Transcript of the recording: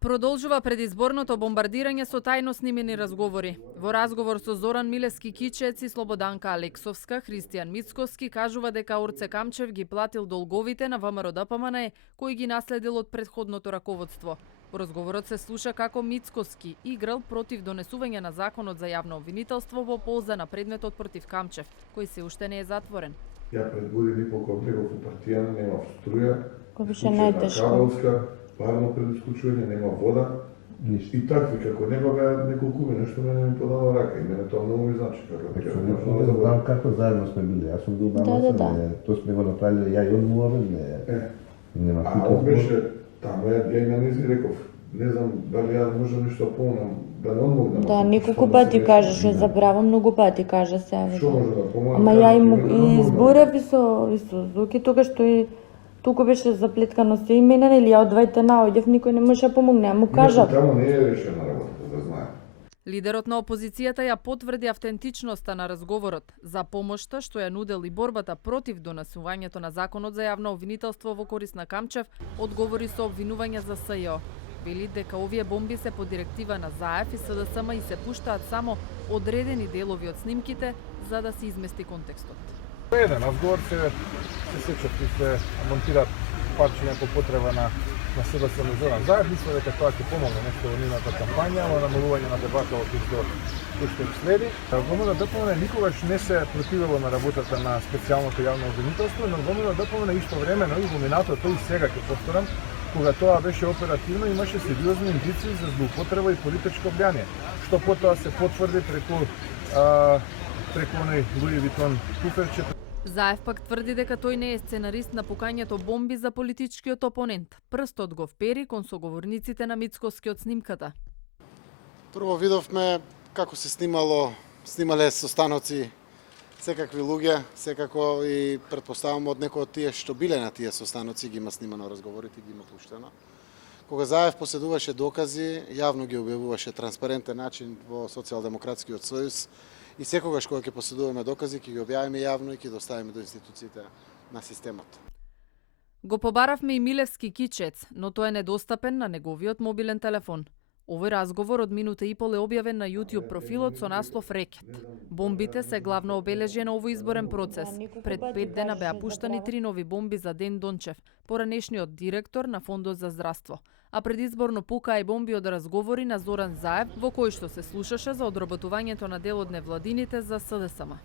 Продолжува предизборното бомбардирање со тајно снимени разговори. Во разговор со Зоран Милевски Кичец и Слободанка Алексовска, Христијан Мицкоски кажува дека Орце Камчев ги платил долговите на ВМРО-ДПМНЕ, кои ги наследил од претходното раководство. Во разговорот се слуша како Мицкоски играл против донесување на законот за јавно обвинителство во полза на предметот против Камчев, кој се уште не е затворен. Ја пред години по Копрегов у партијана нема струја, Кој беше најтешко. парно предискучување, нема вода. И такви, како нема беа неколку нешто мене ми подала рака и мене тоа многу ми значи. Не знам како заедно сме били, јас сум бил намасен, тоа сме го направили ја и он муавен, нема А он беше таму, ја и на низи реков, не знам дали јас можам нешто помнам, да не одмогнам. Да, неколку пати кажеше, забрава многу пати кажа се. Што може да помогне? Ама ја и зборев и со Зуки тогаш што туку беше заплеткано се имена, или ја од двајте наоѓав, никој не може да помогне, а му кажав. Таму не е решена работата, да знае. Лидерот на опозицијата ја потврди автентичноста на разговорот за помошта што ја нудел и борбата против донесувањето на законот за јавно обвинителство во корист на Камчев, одговори со обвинување за СЈО. Вели дека овие бомби се по директива на ЗАЕФ и СДСМ и се пуштаат само одредени делови од снимките за да се измести контекстот. Еден разговор се сечат и се монтираат парчиња по потреба на СДСМ и Зоран Заев. Мислам дека тоа ќе помогне нешто во нивната кампања, во намалување на дебата кој што им следи. ВМРО-ДПМНЕ никогаш не се противело на работата на специјалното јавно обвинителство, но ВМРО-ДПМНЕ истовремено и во минатото и сега ќе повторам, кога тоа беше оперативно, имаше сериозни индиции за злоупотреба и политичко влијание, што потоа се потврди преку оној Луи Витон куферчето. Заев пак тврди дека тој не е сценарист на пукањето бомби за политичкиот опонент. Прстот го впери кон соговорниците на Мицкоски од снимката. Прво видовме како се снимале состаноци секакви луѓе, секако и претпоставам од некои од тие што биле на тие состаноци ги има снимано разговорите, ги има пуштено. Кога Заев поседуваше докази, јавно ги објавуваше транспарентен начин во Социјалдемократскиот сојуз и секогаш кога ќе поседуваме докази, ќе ги објавиме јавно и ќе доставиме до институциите на системот. Го побаравме и Милевски Кичец, но тој е недостапен на неговиот мобилен телефон. Овој разговор од минута и пол е објавен на YouTube профилот со наслов Рекет. Бомбите се главно обележје на овој изборен процес. Пред 5 дена беа пуштани 3 нови бомби за Ден Дончев, поранешниот директор на Фондот за здравство. А предизборно пукаа и бомби од разговори на Зоран Заев, во кој што се слушаше за одработувањето на дел од невладините за СДСМ.